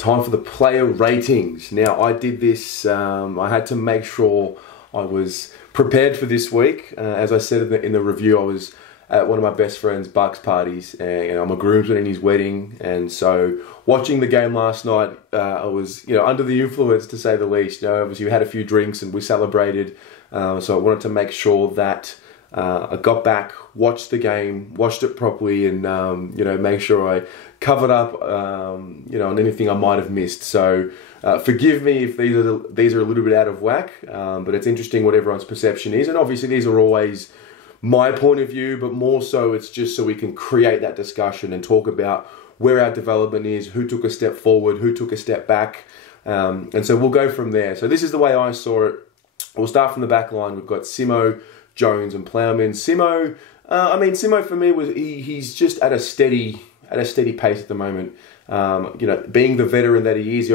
Time for the player ratings. Now, I did this, I had to make sure I was prepared for this week. As I said in the review, I was at one of my best friend's Bucks parties, and I'm a groomsman in his wedding, and so watching the game last night, I was under the influence, to say the least. Obviously we had a few drinks and we celebrated, so I wanted to make sure that I got back, watched the game, watched it properly, and make sure I covered up on anything I might have missed. So forgive me if these are a little bit out of whack, but it's interesting what everyone's perception is, and obviously these are always my point of view, but more so it's just so we can create that discussion and talk about where our development is, who took a step forward, who took a step back, and so we'll go from there. So this is the way I saw it. We'll start from the back line. We've got Simo, Jones and Plowman. Simo for me he's just at a steady pace at the moment. Being the veteran that he is,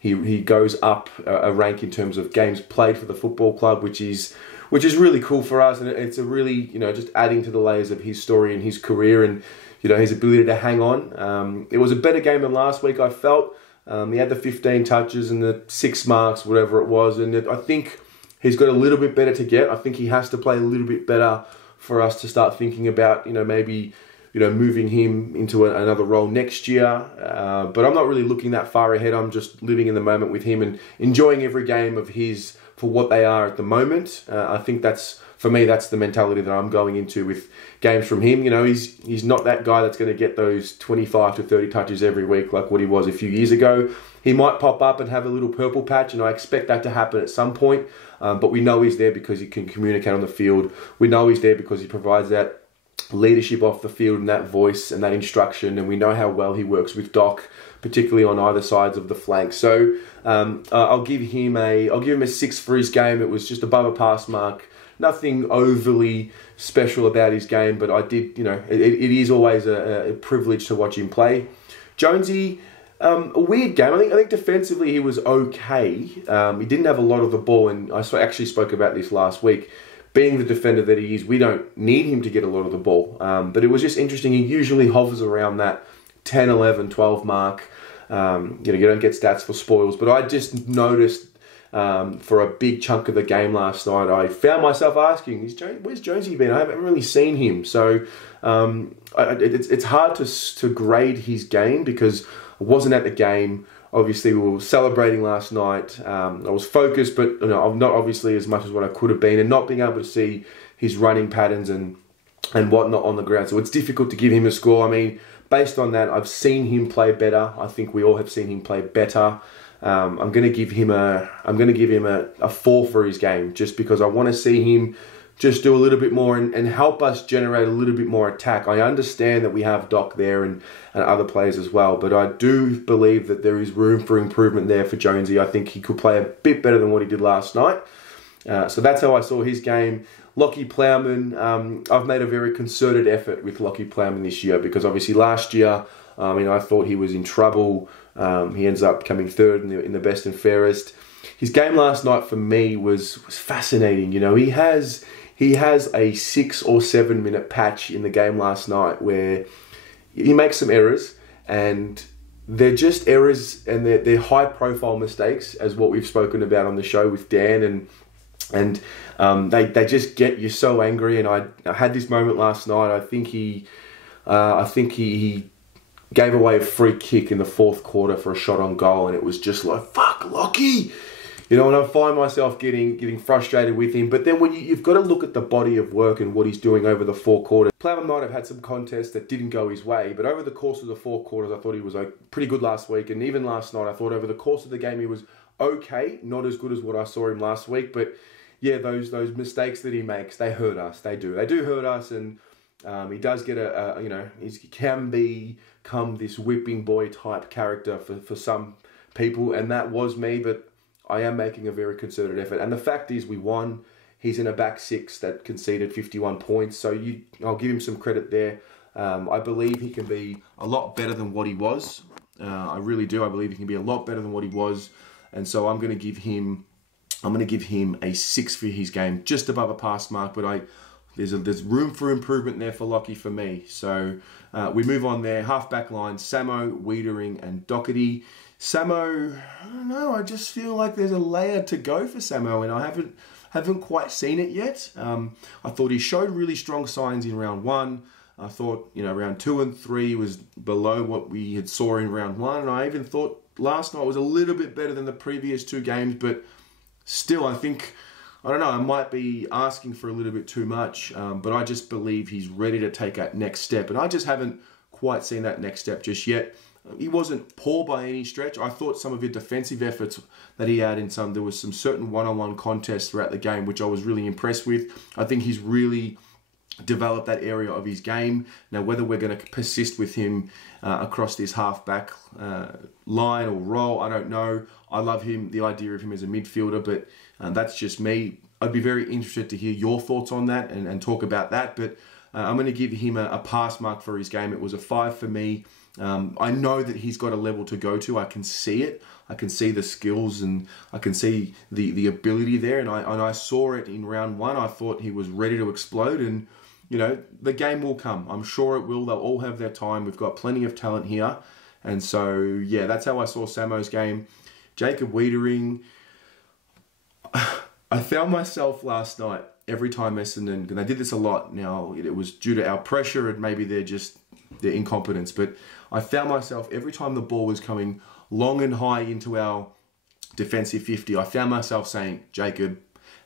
he goes up a rank in terms of games played for the football club, which is really cool for us, and it's a really just adding to the layers of his story and his career, and his ability to hang on. It was a better game than last week, I felt. He had the 15 touches and the 6 marks, whatever it was, and I think he's got a little bit better to get. I think he has to play a little bit better for us to start thinking about, maybe, moving him into another role next year. But I'm not really looking that far ahead. I'm just living in the moment with him and enjoying every game of his for what they are at the moment. I think that's the mentality that I'm going into with games from him. He's not that guy that's going to get those 25 to 30 touches every week like what he was a few years ago. He might pop up and have a little purple patch, and I expect that to happen at some point. But we know he's there because he can communicate on the field. We know he's there because he provides that leadership off the field and that voice and that instruction. And we know how well he works with Doc, particularly on either sides of the flank. So I'll give him a 6 for his game. It was just above a pass mark. Nothing overly special about his game, but I did, it is always a privilege to watch him play. Jonesy, a weird game. I think defensively he was okay. He didn't have a lot of the ball, and I actually spoke about this last week. Being the defender that he is, we don't need him to get a lot of the ball. But it was just interesting. He usually hovers around that 10, 11, 12 mark. You don't get stats for spoils, but I just noticed for a big chunk of the game last night, I found myself asking, where's Jonesy been? I haven't really seen him. So it's hard to grade his game because I wasn't at the game. Obviously, we were celebrating last night. I was focused, but I'm not obviously as much as what I could have been, and not being able to see his running patterns and whatnot on the ground. So it's difficult to give him a score. I mean, based on that, I've seen him play better. I think we all have seen him play better. I'm going to give him a 4 for his game, just because I want to see him just do a little bit more and help us generate a little bit more attack. I understand that we have Doc there and other players as well, but I do believe that there is room for improvement there for Jonesy. I think he could play a bit better than what he did last night. So that's how I saw his game. Lockie Plowman, I've made a very concerted effort with Lockie Plowman this year, because obviously last year, I thought he was in trouble. He ends up coming third in the best and fairest. His game last night for me was fascinating. He has a 6 or 7 minute patch in the game last night where he makes some errors, and they're just errors, and they're high profile mistakes, as what we've spoken about on the show with Dan, and they just get you so angry. And I had this moment last night. I think he gave away a free kick in the 4th quarter for a shot on goal, and it was just like, fuck, Lockie! And I find myself getting frustrated with him. But then when you've got to look at the body of work and what he's doing over the 4 quarters. Plowman might have had some contests that didn't go his way, but over the course of the 4 quarters, I thought he was pretty good last week. And even last night, I thought over the course of the game, he was okay. Not as good as what I saw him last week. But yeah, those mistakes that he makes, they hurt us. They do hurt us. And he does get he can become this whipping boy type character for some people. And that was me, but I am making a very concerted effort. And the fact is, we won. He's in a back 6 that conceded 51 points. So I'll give him some credit there. I believe he can be a lot better than what he was. I really do. I believe he can be a lot better than what he was. And so I'm going to give him a 6 for his game, just above a pass mark. But there's room for improvement there for Lockie for me. So we move on there. Half back line, Samo, Wiedering and Doherty. Samo, I don't know, I just feel like there's a layer to go for Samo, and I haven't quite seen it yet. I thought he showed really strong signs in round 1. I thought, round 2 and 3 was below what we had saw in round 1. And I even thought last night was a little bit better than the previous 2 games. But still, I think, I don't know, I might be asking for a little bit too much. But I just believe he's ready to take that next step. And I just haven't quite seen that next step just yet. He wasn't poor by any stretch. I thought some of his defensive efforts that he had there was some certain one-on-one contests throughout the game, which I was really impressed with. I think he's really develop that area of his game. Now, whether we're going to persist with him across this half-back line or role, I don't know. I love him, the idea of him as a midfielder, but that's just me. I'd be very interested to hear your thoughts on that and talk about that, but I'm going to give him a pass mark for his game. It was a 5 for me. I know that he's got a level to go to. I can see it. I can see the skills and I can see the ability there. And I saw it in round 1. I thought he was ready to explode, and the game will come. I'm sure it will. They'll all have their time. We've got plenty of talent here. And so, yeah, that's how I saw Samo's game. Jacob Wiedering, I found myself last night, every time Essendon, and they did this a lot now, it was due to our pressure and maybe their incompetence, but I found myself, every time the ball was coming long and high into our defensive 50, I found myself saying, Jacob,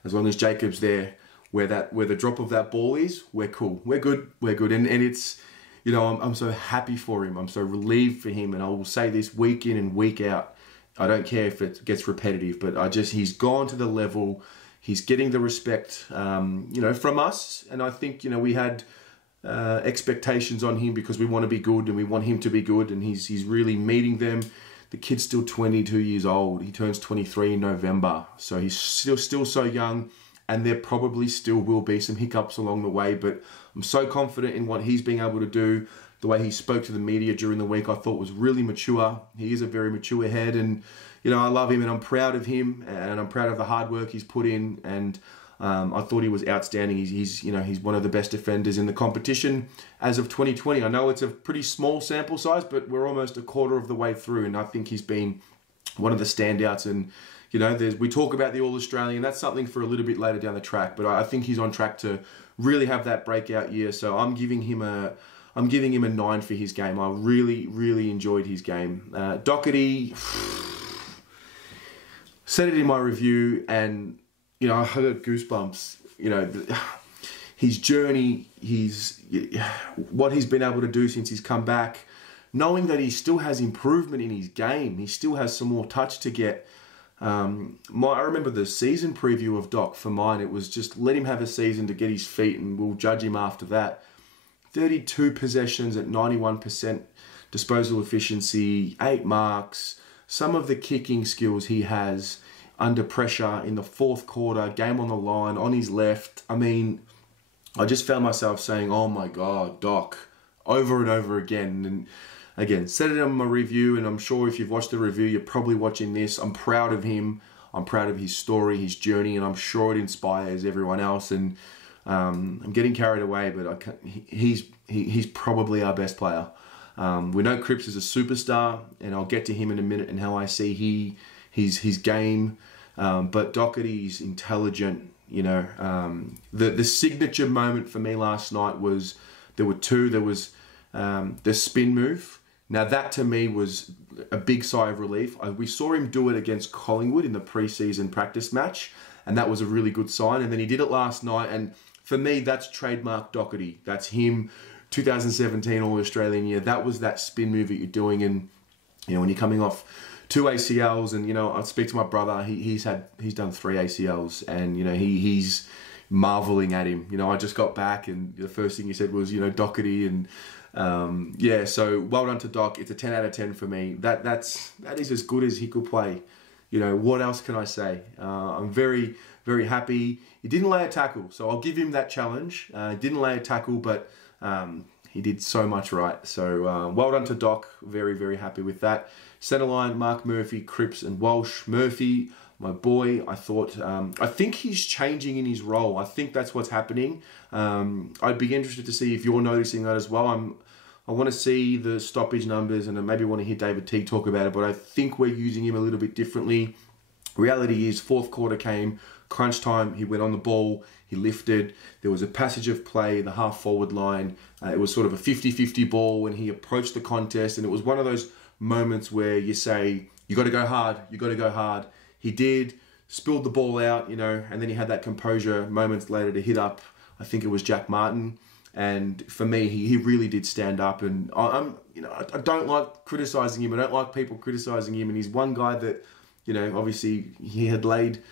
as long as Jacob's there, where the drop of that ball is, we're cool. We're good. And it's, I'm so happy for him. I'm so relieved for him. And I will say this week in and week out. I don't care if it gets repetitive, but he's gone to the level. He's getting the respect, from us. And I think, we had expectations on him because we want to be good and we want him to be good. And he's really meeting them. The kid's still 22 years old. He turns 23 in November. So he's still so young. And there probably still will be some hiccups along the way, but I'm so confident in what he's being able to do. The way he spoke to the media during the week, I thought was really mature. He is a very mature head, and I love him, and I'm proud of him, and I'm proud of the hard work he's put in. And I thought he was outstanding. He's one of the best defenders in the competition as of 2020. I know it's a pretty small sample size, but we're almost a quarter of the way through, and I think he's been one of the standouts. And we talk about the All-Australian. That's something for a little bit later down the track. But I think he's on track to really have that breakout year. So I'm giving him a 9 for his game. I really, really enjoyed his game. Doherty, said it in my review, and I got goosebumps. His journey, what he's been able to do since he's come back, knowing that he still has improvement in his game. He still has some more touch to get. I remember the season preview of Doc for mine. It was just let him have a season to get his feet and we'll judge him after that. 32 possessions at 91% disposal efficiency, 8 marks, some of the kicking skills he has under pressure in the 4th quarter, game on the line, on his left. I mean, I just found myself saying, oh my God, Doc, over and over again. And again, said it in my review, and I'm sure if you've watched the review, you're probably watching this. I'm proud of him. I'm proud of his story, his journey, and I'm sure it inspires everyone else. And I'm getting carried away, but he's probably our best player. We know Cripps is a superstar, and I'll get to him in a minute and how I see his game. But Doherty's intelligent. The signature moment for me last night was there were 2. There was the spin move. Now that to me was a big sigh of relief. We saw him do it against Collingwood in the pre-season practice match, and that was a really good sign. And then he did it last night, and for me, that's trademark Doherty. That's him, 2017 All-Australian year. That was that spin move that you're doing, and when you're coming off 2 ACLs, and I speak to my brother. He's done 3 ACLs, and he's marveling at him. I just got back, and the first thing he said was Doherty, and so well done to Doc. It's a 10 out of 10 for me. That is as good as he could play. What else can I say? I'm very, very happy. He didn't lay a tackle, so I'll give him that challenge. Didn't lay a tackle, but he did so much right. So well done to Doc. Very, very happy with that. Centreline, Mark Murphy, Cripps and Walsh. Murphy, my boy, I think he's changing in his role. I think that's what's happening. I'd be interested to see if you're noticing that as well. I want to see the stoppage numbers, and I maybe want to hear David Teague talk about it, but I think we're using him a little bit differently. Reality is, fourth quarter came, crunch time, he went on the ball, he lifted, there was a passage of play, the half forward line, it was sort of a 50-50 ball when he approached the contest, and it was one of those moments where you say, you got to go hard, you got to go hard. He did, spilled the ball out, you know, and then he had that composure moments later to hit up, I think it was Jack Martin. And for me, he really did stand up. And I don't like criticising him. I don't like people criticising him. And he's one guy that, you know, obviously he had laid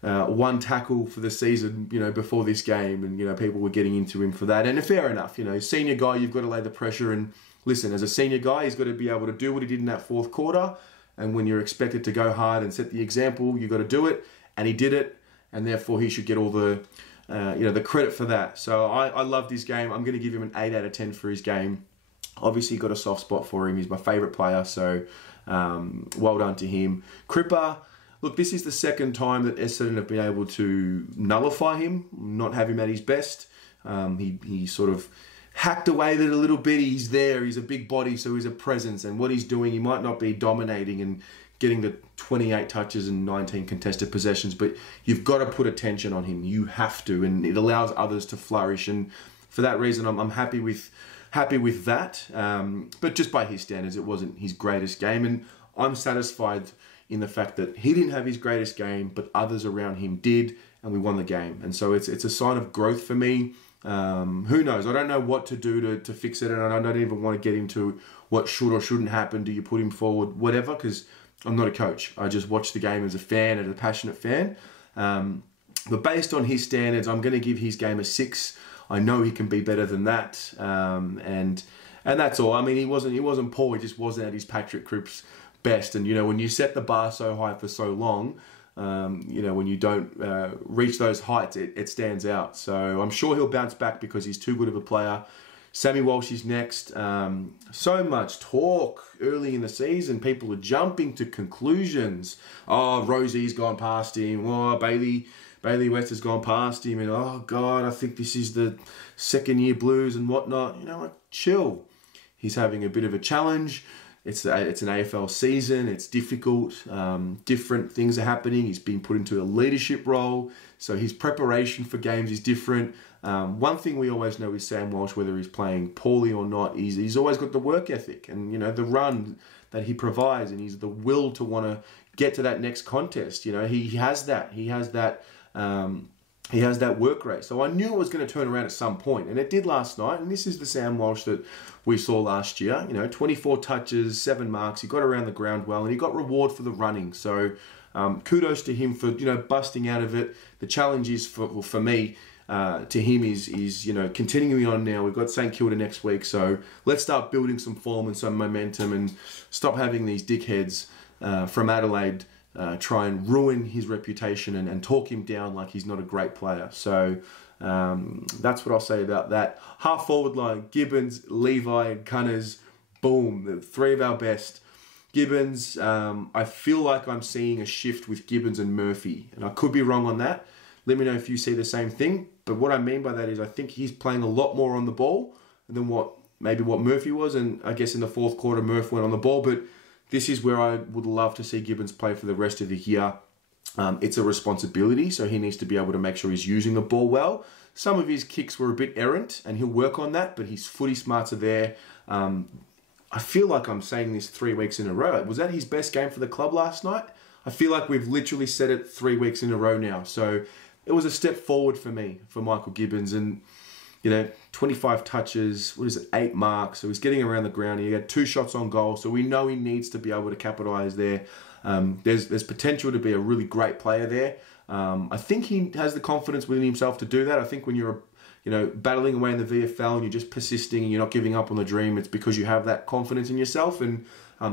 one tackle for the season, you know, before this game. And, you know, people were getting into him for that. And fair enough, you know, senior guy, you've got to lay the pressure. And listen, as a senior guy, he's got to be able to do what he did in that fourth quarter. And when you're expected to go hard and set the example, you've got to do it. And he did it. And therefore, he should get all the... the credit for that. So I loved his game. I'm going to give him an 8 out of 10 for his game. Obviously got a soft spot for him. He's my favourite player, so well done to him. Cripper, look, this is the second time that Essendon have been able to nullify him, not have him at his best. He sort of hacked away at it a little bit. He's there. He's a big body, so he's a presence. And what he's doing, he might not be dominating and getting the 28 touches and 19 contested possessions, but you've got to put attention on him. You have to, and it allows others to flourish. And for that reason, I'm happy with that. But just by his standards, it wasn't his greatest game, and I'm satisfied in the fact that he didn't have his greatest game, but others around him did, and we won the game. And so it's a sign of growth for me. Who knows? I don't know what to do to fix it, and I don't even want to get into what should or shouldn't happen. Do you put him forward? Whatever, because I'm not a coach. I just watch the game as a fan and a passionate fan. But based on his standards, I'm going to give his game a 6. I know he can be better than that, and that's all. I mean, he wasn't poor. He just wasn't at his Patrick Cripps best. And you know, when you set the bar so high for so long, you know, when you don't reach those heights, it stands out. So I'm sure he'll bounce back because he's too good of a player. Sammy Walsh is next. So much talk early in the season. People are jumping to conclusions. Oh, Rosie's gone past him. Oh, Bailey West has gone past him. And oh, God, I think this is the second year blues and whatnot. You know, like, chill. He's having a bit of a challenge. It's an AFL season. It's difficult. Different things are happening. He's been put into a leadership role. So his preparation for games is different. One thing we always know with Sam Walsh, whether he's playing poorly or not, he's always got the work ethic and, you know, the run that he provides, and he's the will to want to get to that next contest. You know, he has that. He has that work rate. So I knew it was going to turn around at some point, and it did last night. And this is the Sam Walsh that we saw last year. You know, 24 touches, 7 marks. He got around the ground well, and he got reward for the running. So kudos to him for, you know, busting out of it. The challenge is for me to him is you know, continuing on now. We've got St Kilda next week, so let's start building some form and some momentum, and stop having these dickheads from Adelaide try and ruin his reputation and talk him down like he's not a great player. So that's what I'll say about that. Half forward line, Gibbons, Levi and Cunners. Boom, the 3 of our best. Gibbons, I feel like I'm seeing a shift with Gibbons and Murphy, and I could be wrong on that. Let me know if you see the same thing. But what I mean by that is I think he's playing a lot more on the ball than what Murphy was. And I guess in the fourth quarter, Murph went on the ball. But this is where I would love to see Gibbons play for the rest of the year. It's a responsibility, so he needs to be able to make sure he's using the ball well. Some of his kicks were a bit errant, and he'll work on that, but his footy smarts are there. I feel like I'm saying this 3 weeks in a row. Was that his best game for the club last night? I feel like we've literally said it 3 weeks in a row now. So it was a step forward for me, for Michael Gibbons. And, you know, 25 touches, 8 marks. So he's getting around the ground. He had 2 shots on goal. So we know he needs to be able to capitalise there. There's potential to be a really great player there. I think he has the confidence within himself to do that. I think when you're, you know, battling away in the VFL and you're just persisting and you're not giving up on the dream, it's because you have that confidence in yourself. And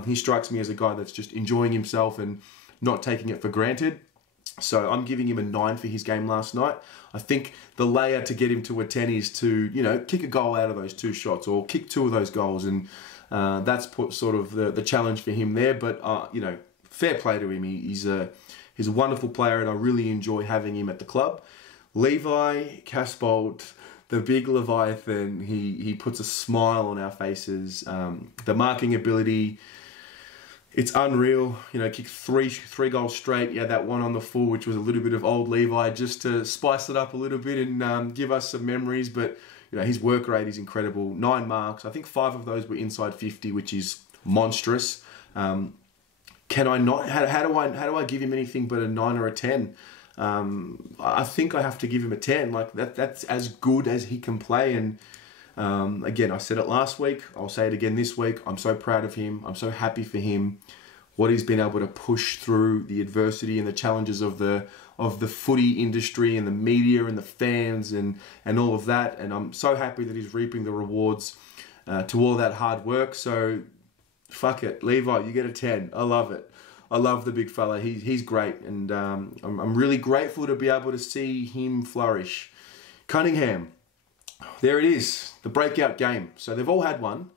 he strikes me as a guy that's just enjoying himself and not taking it for granted. So I'm giving him a 9 for his game last night. I think the layer to get him to a 10 is to, you know, kick a goal out of those 2 shots or kick 2 of those goals. And that's put sort of the challenge for him there. But, you know, fair play to him. He's a wonderful player, and I really enjoy having him at the club. Levi, Casbolt, the big Leviathan. He puts a smile on our faces. The marking ability, it's unreal. You know, kicked three goals straight. Yeah, that one on the full, which was a little bit of old Levi, just to spice it up a little bit and give us some memories. But you know, his work rate is incredible. 9 marks. I think 5 of those were inside 50, which is monstrous. Can I not? How do I give him anything but a 9 or a 10? I think I have to give him a 10. Like that's as good as he can play. And again, I said it last week. I'll say it again this week. I'm so proud of him. I'm so happy for him. What he's been able to push through the adversity and the challenges of the footy industry and the media and the fans and all of that. And I'm so happy that he's reaping the rewards to all that hard work. So fuck it, Levi, you get a 10. I love it. I love the big fella. He's great, and I'm really grateful to be able to see him flourish. Cunningham, there it is, the breakout game. So they've all had one.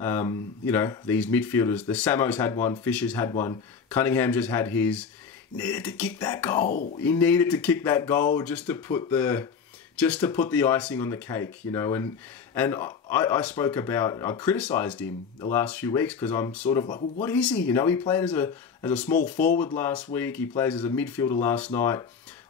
You know, these midfielders, the Samos had one, Fisher's had one, Cunningham just had his. He needed to kick that goal. He needed to kick that goal just to put the icing on the cake, you know. And I spoke about, I criticised him the last few weeks because I'm sort of like, well, what is he? You know, he played as a small forward last week. He plays as a midfielder last night.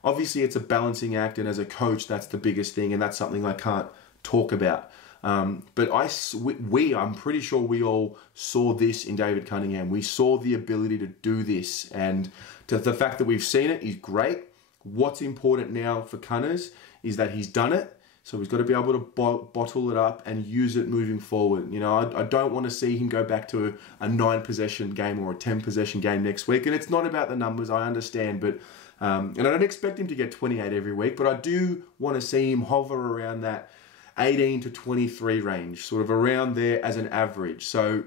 Obviously, it's a balancing act, and as a coach, that's the biggest thing, and that's something I can't talk about. But I'm pretty sure we all saw this in David Cunningham. We saw the ability to do this, and the fact that we've seen it is great. What's important now for Cunners is that he's done it, so he's got to be able to bottle it up and use it moving forward. You know, I don't want to see him go back to a 9-possession game or a 10-possession game next week, and it's not about the numbers, I understand, but and I don't expect him to get 28 every week, but I do want to see him hover around that 18 to 23 range, sort of around there as an average. So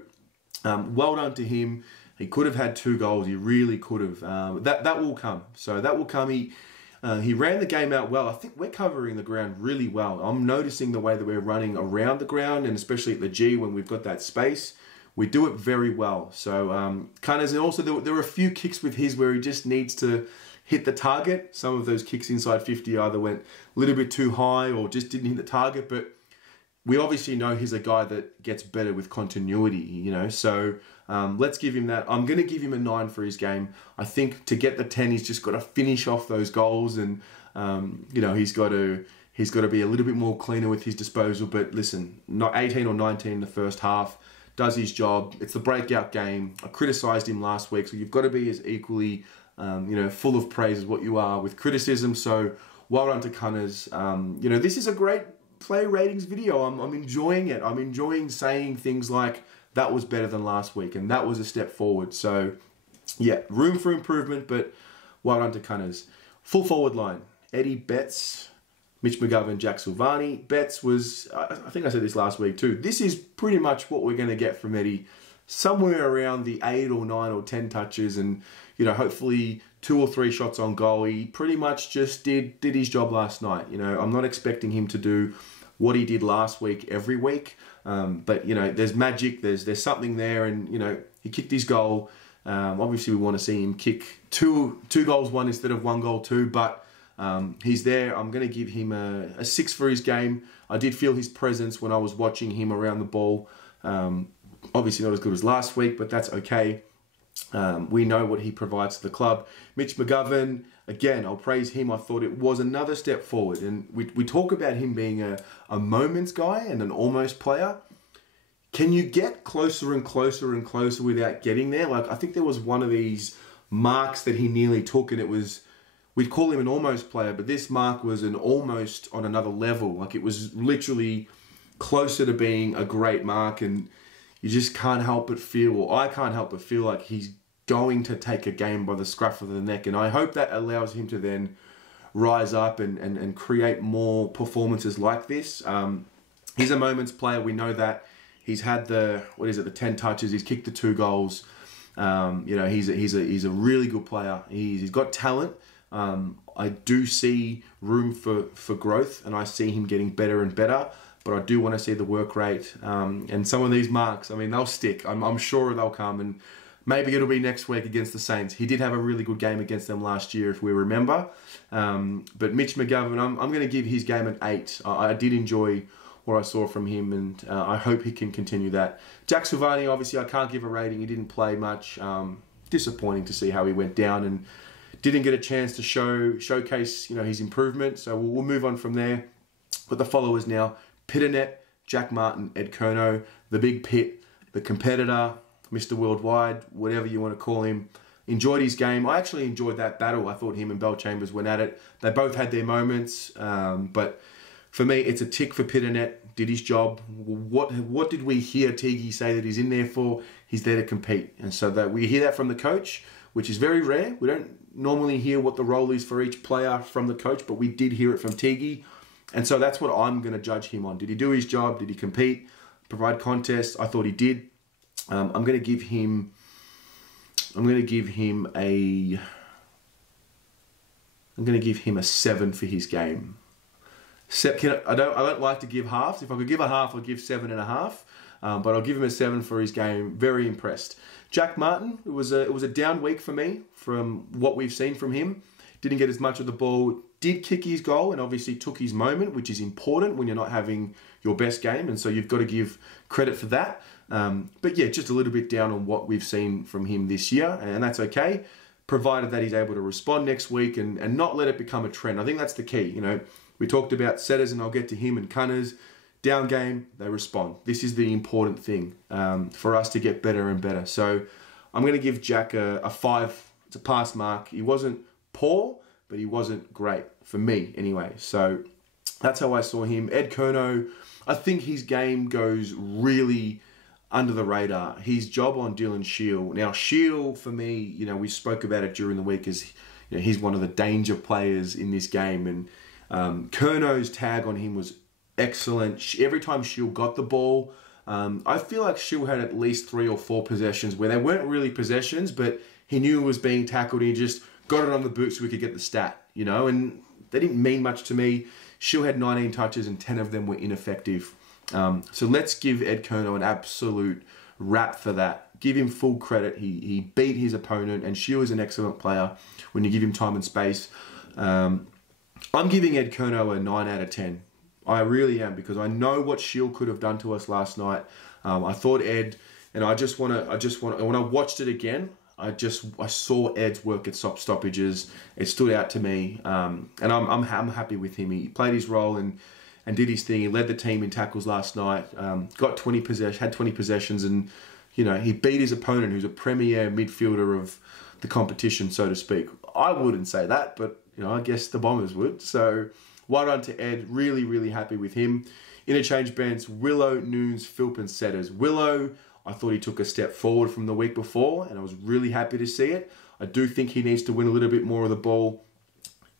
well done to him. He could have had 2 goals. He really could have. That will come. So that will come. He ran the game out well. I think we're covering the ground really well. I'm noticing the way that we're running around the ground, and especially at the G when we've got that space. We do it very well. So Cunners, and also there were a few kicks with his where he just needs to hit the target. Some of those kicks inside 50 either went a little bit too high or just didn't hit the target. But we obviously know he's a guy that gets better with continuity, you know. So let's give him that. I'm going to give him a 9 for his game. I think to get the 10, he's just got to finish off those goals, and you know, he's got to be a little bit more cleaner with his disposal. But listen, not 18 or 19 in the first half, does his job. It's the breakout game. I criticised him last week, so you've got to be as equally you know, full of praise as what you are with criticism. So well done to Cunners. You know, this is a great play ratings video. I'm enjoying it. I'm enjoying saying things like that was better than last week and that was a step forward. So yeah, room for improvement, but well done to Cunners. Full forward line: Eddie, Betts, Mitch Mcgovern, Jack Silvani. Betts was, I think I said this last week too, this is pretty much what we're going to get from Eddie. Somewhere around the 8 or 9 or 10 touches, and you know, hopefully 2 or 3 shots on goal. He pretty much just did his job last night. You know, I'm not expecting him to do what he did last week every week, but you know, there's magic, there's something there, and you know, he kicked his goal. Obviously, we want to see him kick two goals 1 instead of 1 goal 2, but he's there. I'm going to give him a 6 for his game. I did feel his presence when I was watching him around the ball. Obviously not as good as last week, but that's okay. We know what he provides to the club. Mitch Mcgovern, again, I'll praise him. I thought it was another step forward. And we talk about him being a moments guy and an almost player. Can you get closer and closer and closer without getting there? Like, I think there was one of these marks that he nearly took, and it was, we'd call him an almost player, but this mark was an almost on another level. Like, it was literally closer to being a great mark, and you just can't help but feel, or I can't help but feel like he's going to take a game by the scruff of the neck. And I hope that allows him to then rise up and create more performances like this. He's a moments player. We know that. He's had the 10 touches. He's kicked the 2 goals. You know, he's a really good player. He's got talent. I do see room for growth, and I see him getting better and better. But I do want to see the work rate, and some of these marks, I mean, they'll stick. I'm sure they'll come. And Maybe it'll be next week against the Saints. He did have a really good game against them last year, if we remember. But Mitch Mcgovern, I'm going to give his game an 8. I did enjoy what I saw from him, and I hope he can continue that. Jack Silvani, obviously, I can't give a rating. He didn't play much. Disappointing to see how he went down and didn't get a chance to showcase his improvement. So we'll move on from there. Got the followers now: Pitternet, Jack Martin, Ed Kerno, the Big Pit, the competitor, Mr. Worldwide, whatever you want to call him. Enjoyed his game. I actually enjoyed that battle. I thought him and Bell Chambers went at it. They both had their moments, but for me, it's a tick for Pitternet. Did his job. What did we hear Teague say that he's in there for? He's there to compete. And so that we hear that from the coach, which is very rare. We don't normally hear what the role is for each player from the coach, but we did hear it from Teague. And so that's what I'm going to judge him on. Did he do his job? Did he compete? Provide contests? I thought he did. I'm going to give him a 7 for his game. I don't like to give halves. If I could give a half, I'll give 7.5. But I'll give him a 7 for his game. Very impressed. Jack Martin, it was a down week for me from what we've seen from him. Didn't get as much of the ball. Did kick his goal and obviously took his moment, which is important when you're not having your best game. And so you've got to give credit for that. But yeah, just a little bit down on what we've seen from him this year. And that's okay, provided that he's able to respond next week and not let it become a trend. I think that's the key. We talked about setters, and I'll get to him, and cunners. Down game, they respond. This is the important thing for us to get better and better. So I'm going to give Jack a 5. It's a pass mark. He wasn't poor, but he wasn't great for me anyway. So that's how I saw him. Ed Kerno, I think his game goes really under the radar. His job on Dylan Shield. Now, Shield, for me, we spoke about it during the week as he's one of the danger players in this game. And Kerno's tag on him was excellent. Every time Shield got the ball, I feel like Shield had at least 3 or 4 possessions where they weren't really possessions, but he knew it was being tackled and he just got it on the boot so we could get the stat, and they didn't mean much to me. Shield had 19 touches and 10 of them were ineffective. So let's give Ed Kerno an absolute rap for that. Give him full credit. He beat his opponent, and Shield is an excellent player when you give him time and space. I'm giving Ed Kerno a 9 out of 10. I really am, because I know what Shield could have done to us last night. I thought Ed, and when I watched it again, I saw Ed's work at stoppages. It stood out to me, and I'm happy with him. He played his role and did his thing. He led the team in tackles last night. Had 20 possessions, and he beat his opponent, who's a premier midfielder of the competition, so to speak. I wouldn't say that, but I guess the Bombers would. So well done to Ed. Really, really happy with him. Interchange bands: Willow, Noons, Philp, and Setters. Willow, I thought he took a step forward from the week before, and I was really happy to see it. I do think he needs to win a little bit more of the ball,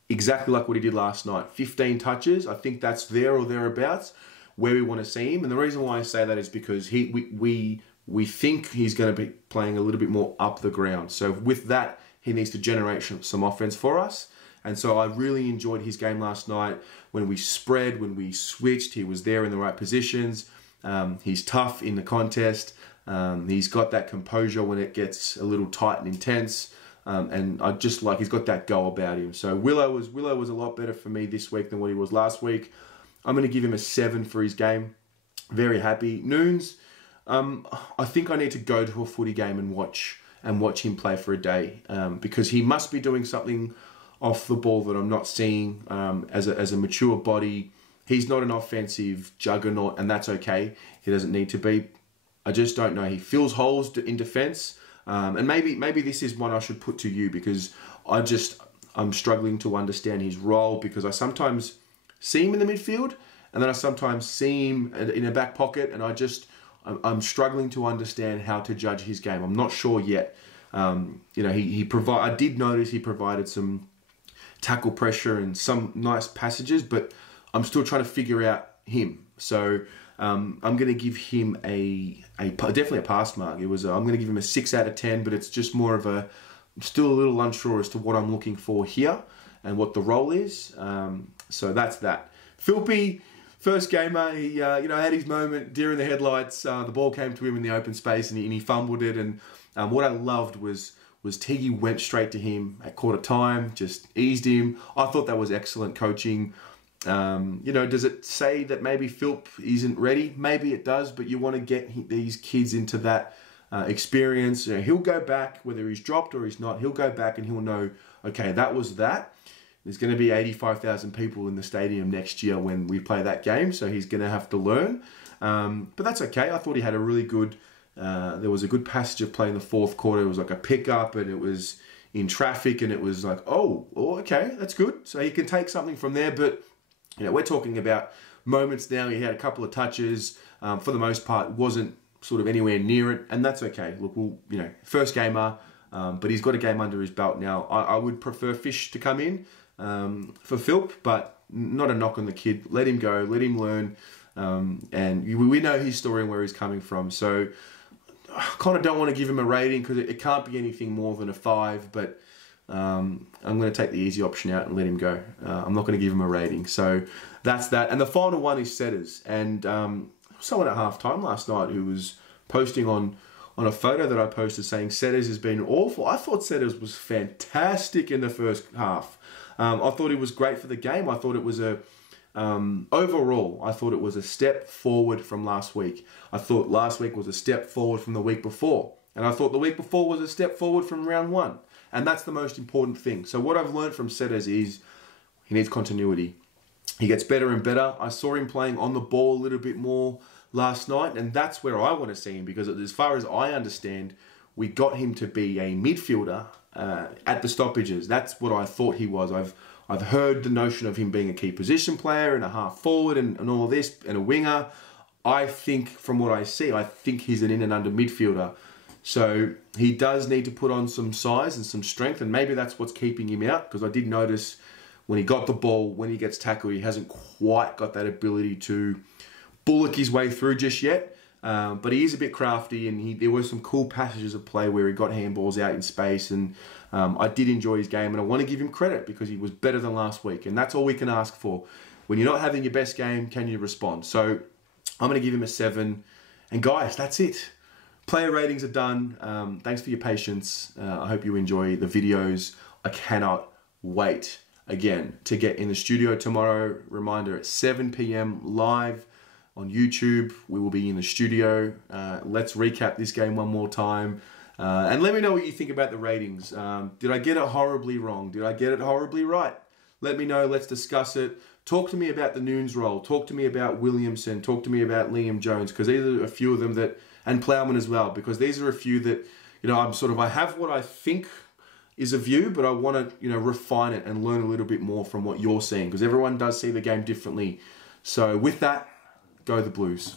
exactly like what he did last night. 15 touches, I think that's there or thereabouts where we want to see him. And the reason why I say that is because we think he's going to be playing a little bit more up the ground. So with that, he needs to generate some offense for us. And so I really enjoyed his game last night. When we spread, when we switched, he was there in the right positions. He's tough in the contest. He's got that composure when it gets a little tight and intense. And I just like he's got that go about him. So Willow was a lot better for me this week than what he was last week. I'm going to give him a 7 for his game. Very happy. Noons, I think I need to go to a footy game and watch him play for a day, because he must be doing something off the ball that I'm not seeing. As a mature body, he's not an offensive juggernaut, and that's okay. He doesn't need to be. I just don't know. He fills holes in defence, and maybe this is one I should put to you, because I'm struggling to understand his role, because I sometimes see him in the midfield, and then I sometimes see him in a back pocket, and I'm struggling to understand how to judge his game. I'm not sure yet. I did notice he provided some tackle pressure and some nice passages, but I'm still trying to figure out him. So I'm going to give him definitely a pass mark. I'm going to give him a 6 out of 10, but it's just more of I'm still a little unsure as to what I'm looking for here and what the role is. So that's that. Philpy first gamer, he had his moment during the headlights. The ball came to him in the open space and he fumbled it. And what I loved was Tiggy went straight to him at quarter time, just eased him. I thought that was excellent coaching. Does it say that maybe Philp isn't ready? Maybe it does, but you want to get these kids into that experience. He'll go back, whether he's dropped or he's not, he'll go back and he'll know, okay, that was that. There's going to be 85,000 people in the stadium next year when we play that game, so he's going to have to learn. But that's okay. I thought he had a really good... there was a good passage of play in the fourth quarter. It was like a pickup, and it was in traffic, and it was like, oh, okay, that's good. So he can take something from there. But we're talking about moments now. He had a couple of touches. For the most part, wasn't sort of anywhere near it, and that's okay. Look, first gamer, but he's got a game under his belt now. I would prefer Fish to come in for Philp, but not a knock on the kid. Let him go. Let him learn. And we know his story and where he's coming from. So I kind of don't want to give him a rating because it can't be anything more than a 5, but I'm going to take the easy option out and let him go. I'm not going to give him a rating. So that's that. And the final one is Setters. And someone at halftime last night who was posting on a photo that I posted saying Setters has been awful. I thought Setters was fantastic in the first half. I thought it was great for the game. I thought it was overall, I thought it was a step forward from last week. I thought last week was a step forward from the week before. And I thought the week before was a step forward from round 1. And that's the most important thing. So what I've learned from Setters is he needs continuity. He gets better and better. I saw him playing on the ball a little bit more last night, and that's where I want to see him, because as far as I understand, we got him to be a midfielder at the stoppages. That's what I thought he was. I've heard the notion of him being a key position player and a half forward and all this, and a winger. I think, from what I see, I think he's an in and under midfielder. So he does need to put on some size and some strength, and maybe that's what's keeping him out, because I did notice when he got the ball, when he gets tackled, he hasn't quite got that ability to bullock his way through just yet. But he is a bit crafty, and there were some cool passages of play where he got handballs out in space, and I did enjoy his game, and I want to give him credit because he was better than last week, and that's all we can ask for. When you're not having your best game, can you respond? So I'm going to give him a 7. And guys, that's it. Player ratings are done. Thanks for your patience. I hope you enjoy the videos. I cannot wait, again, to get in the studio tomorrow. Reminder, at 7 p.m. live on YouTube. We will be in the studio. Let's recap this game one more time. And let me know what you think about the ratings. Did I get it horribly wrong? Did I get it horribly right? Let me know. Let's discuss it. Talk to me about the Noons role. Talk to me about Williamson. Talk to me about Liam Jones, because these are a few of them that, and Plowman as well, because these are a few that, I have what I think is a view, but I want to, refine it and learn a little bit more from what you're seeing, because everyone does see the game differently. So with that, go the Blues.